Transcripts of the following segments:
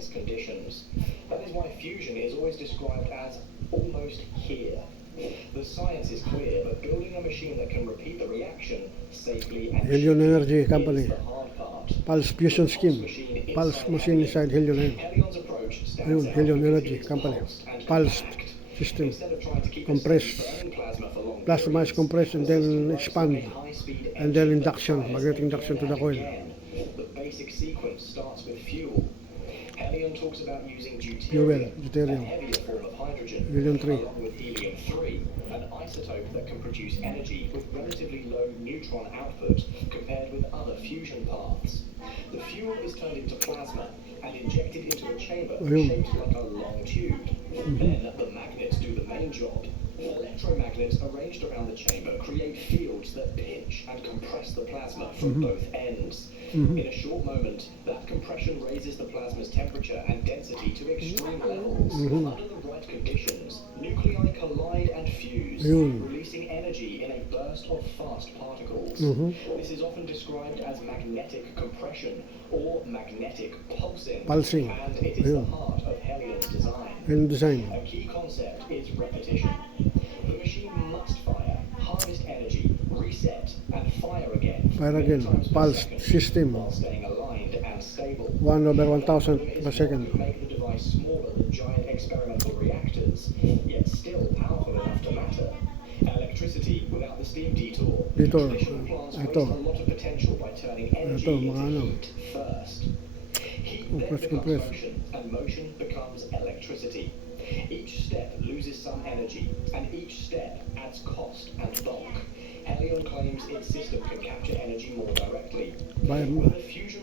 precise conditions. That is why fusion is always described as almost here. The science is clear, but building a machine that can repeat the reaction safely and Helion Energy Company. is the hard part. Pulse fusion scheme. Pulse machine inside Helion Energy. Helion's approach stands Ayun, out Helion because Energy it's Company. pulsed and Pulsed compact. system. Instead of trying to keep Compressed. burning plasma for long Plasma is periods, compressed and the then system works expand. like a high-speed And then engine that induction, fires magnetic induction to the again and coil. again. The basic sequence starts with fuel. Helion talks about using Fuel, deuterium, a deuterium. heavier form of hydrogen, Helium-3. along with helium-3, an isotope that can produce energy with relatively low neutron output compared with other fusion paths. The fuel is turned into plasma and injected into a chamber shaped like a long tube. Then the magnets do the main job. Electromagnets arranged around the chamber create fields that pinch and compress the plasma from both ends. In a short moment, that compression raises the plasma's temperature and density to extreme levels. Under the right conditions, nuclei collide and fuse, releasing energy in a burst of fast particles. This is often described as magnetic compression or magnetic pulsing, and it is the heart of Helion's design. A key concept is repetition. The machine must fire, harvest energy, reset, and fire again. Fire again. Pulse system. While staying aligned and stable. 1/1000 per second. Could make the device smaller than giant experimental reactors, yet still powerful enough to matter. Electricity without the steam detour. Traditional plants waste a lot of potential by turning energy into heat first. Heat then becomes motion, and motion becomes electricity. Each step loses some energy, and each step adds cost and bulk. Helion claims its system can capture energy more directly.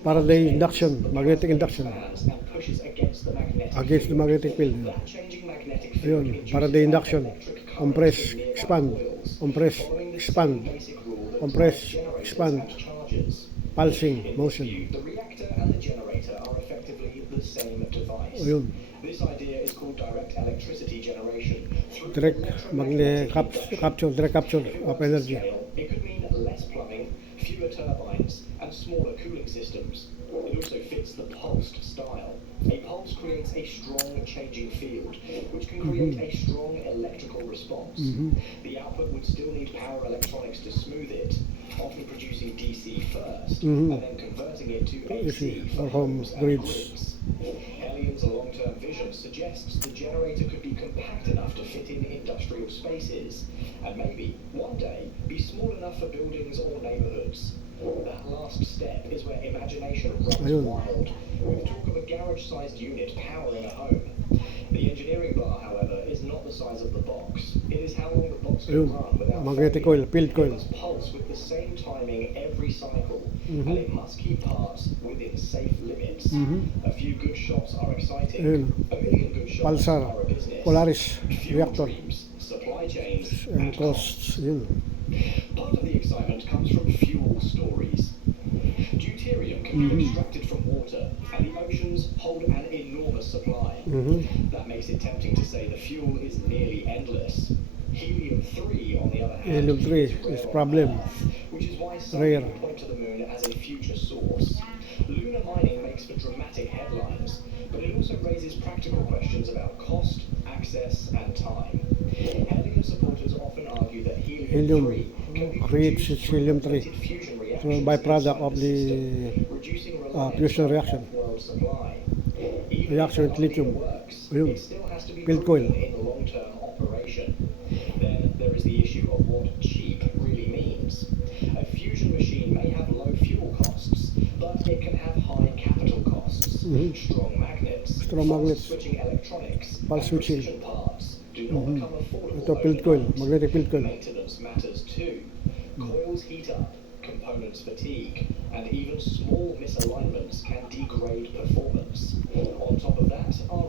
Faraday induction, magnetic induction. And pushes against the magnetic field. That changing magnetic field Ayun, induces Faraday induction. electric currents Compress, in nearby expand. coils. Compress, Following the expand. same basic rule that Compress, drives generators expand. and chargers. Pulsing, In this motion. view, the reactor and the generator are effectively the same device. Ayun. This idea is called direct electricity generation. Through Direct electromagnetic capture, direct capture of energy. scale, it could mean less plumbing, fewer turbines, and smaller cooling systems. It also fits the pulsed style. A pulse creates a strong changing field, which can create a strong electrical response. The output would still need power electronics to smooth it, often producing DC first, and then converting it to AC for or home homes and grids. grids. Helion's long-term vision suggests the generator could be compact enough to fit in industrial spaces, and maybe, one day, be small enough for buildings or neighborhoods. That last step is where imagination runs wild, with talk of a garage-sized unit powering a home. The engineering bar, however, is not the size of the box. It is how long the box can run without Magnetic failure. coil, field coil. It must pulse with the same timing every cycle, and it must keep parts within safe limits. A few good shots are exciting. Ayun. A million good shots Pulsar, are a business. Polaris, Fuel reactor, dreams, supply chains, and costs. Yun. Part of the excitement comes from fuel stories. Deuterium can be extracted from water, and the oceans hold an enormous supply. That makes it tempting to say the fuel is nearly endless. Helium-3, on the other hand, Helium-3 is is rare on problem. Earth, which is why some Rare. people point to the moon as a future source. Lunar mining makes for dramatic headlines, but it also raises practical questions about cost, access, and time. Helium supporters often argue that helium-3 can be creates produced its through helium-3 repeated fusion through reactions byproduct inside of the the system, reducing reliance fusion on reaction. off-world supply. Even Reaction if with that idea lithium. works, Ayun. it still has to be Field proven coil. in long-term operation. Then there is the issue of what cheap really means. A fusion machine may have low fuel costs, but it can have high capital costs. Strong magnets, Strong magnets, switching electronics, pulse and switching. precision parts do not become affordable Ito, field coil, overnight. magnetic field coil. Maintenance matters too. Coils heat up, components fatigue, and even small misalignments can degrade performance. On top of that are